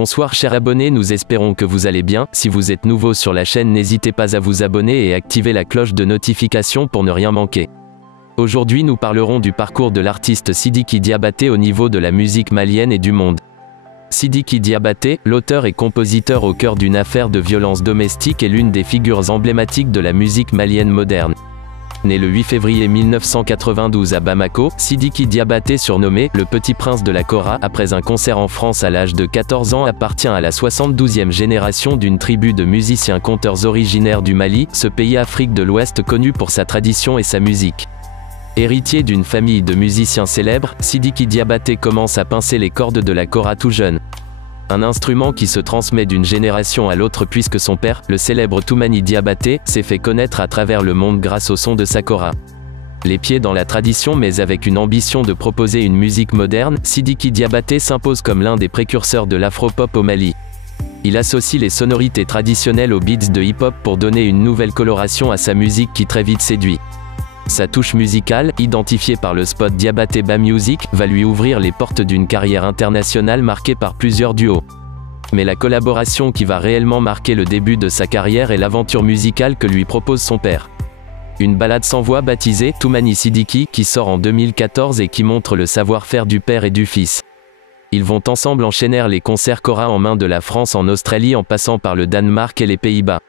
Bonsoir chers abonnés, nous espérons que vous allez bien. Si vous êtes nouveau sur la chaîne, n'hésitez pas à vous abonner et activer la cloche de notification pour ne rien manquer. Aujourd'hui nous parlerons du parcours de l'artiste Sidiki Diabaté au niveau de la musique malienne et du monde. Sidiki Diabaté, l'auteur et compositeur au cœur d'une affaire de violence domestique, est l'une des figures emblématiques de la musique malienne moderne. Né le 8 février 1992 à Bamako, Sidiki Diabaté, surnommé « le petit prince de la Kora », après un concert en France à l'âge de 14 ans, appartient à la 72e génération d'une tribu de musiciens-conteurs originaires du Mali, ce pays Afrique de l'Ouest connu pour sa tradition et sa musique. Héritier d'une famille de musiciens célèbres, Sidiki Diabaté commence à pincer les cordes de la Kora tout jeune. Un instrument qui se transmet d'une génération à l'autre puisque son père, le célèbre Toumani Diabaté, s'est fait connaître à travers le monde grâce au son de sa kora. Les pieds dans la tradition mais avec une ambition de proposer une musique moderne, Sidiki Diabaté s'impose comme l'un des précurseurs de l'afro-pop au Mali. Il associe les sonorités traditionnelles aux beats de hip-hop pour donner une nouvelle coloration à sa musique qui très vite séduit. Sa touche musicale, identifiée par le spot Diabaté Ba Music, va lui ouvrir les portes d'une carrière internationale marquée par plusieurs duos. Mais la collaboration qui va réellement marquer le début de sa carrière est l'aventure musicale que lui propose son père. Une ballade sans voix baptisée Toumani Sidiki, qui sort en 2014 et qui montre le savoir-faire du père et du fils. Ils vont ensemble enchaîner les concerts Kora en main de la France en Australie en passant par le Danemark et les Pays-Bas.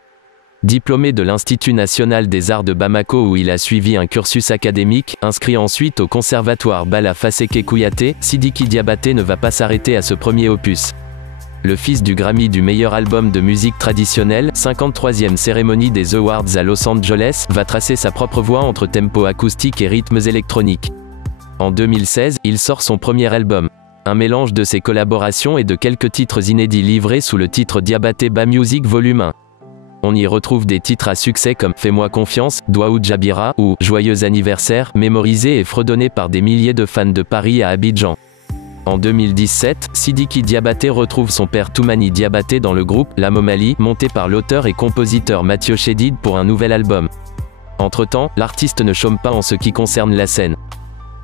Diplômé de l'Institut national des arts de Bamako où il a suivi un cursus académique, inscrit ensuite au conservatoire Bala Faseke Kouyaté, Sidiki Diabaté ne va pas s'arrêter à ce premier opus. Le fils du Grammy du meilleur album de musique traditionnelle, 53e cérémonie des Awards à Los Angeles, va tracer sa propre voix entre tempo acoustique et rythmes électroniques. En 2016, il sort son premier album. Un mélange de ses collaborations et de quelques titres inédits livrés sous le titre Diabaté Ba Music Volume 1. On y retrouve des titres à succès comme « Fais-moi confiance », « Douaou Djabira » ou « Joyeux anniversaire », mémorisés et fredonnés par des milliers de fans de Paris à Abidjan. En 2017, Sidiki Diabaté retrouve son père Toumani Diabaté dans le groupe La Momali, monté par l'auteur et compositeur Mathieu Chédid pour un nouvel album. Entre-temps, l'artiste ne chôme pas en ce qui concerne la scène.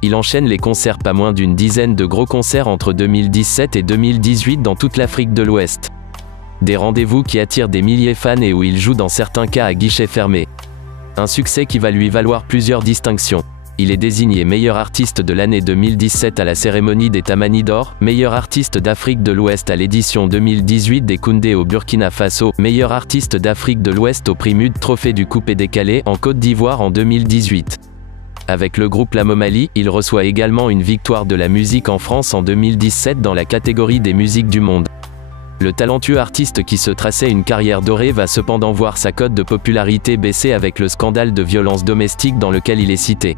Il enchaîne les concerts, pas moins d'une dizaine de gros concerts entre 2017 et 2018 dans toute l'Afrique de l'Ouest. Des rendez-vous qui attirent des milliers de fans et où il joue dans certains cas à guichet fermé. Un succès qui va lui valoir plusieurs distinctions. Il est désigné meilleur artiste de l'année 2017 à la cérémonie des Tamani d'Or, meilleur artiste d'Afrique de l'Ouest à l'édition 2018 des Koundé au Burkina Faso, meilleur artiste d'Afrique de l'Ouest au prix MUD Trophée du Coupé Décalé en Côte d'Ivoire en 2018. Avec le groupe La Momali, il reçoit également une victoire de la musique en France en 2017 dans la catégorie des musiques du monde. Le talentueux artiste qui se traçait une carrière dorée va cependant voir sa cote de popularité baisser avec le scandale de violence domestique dans lequel il est cité.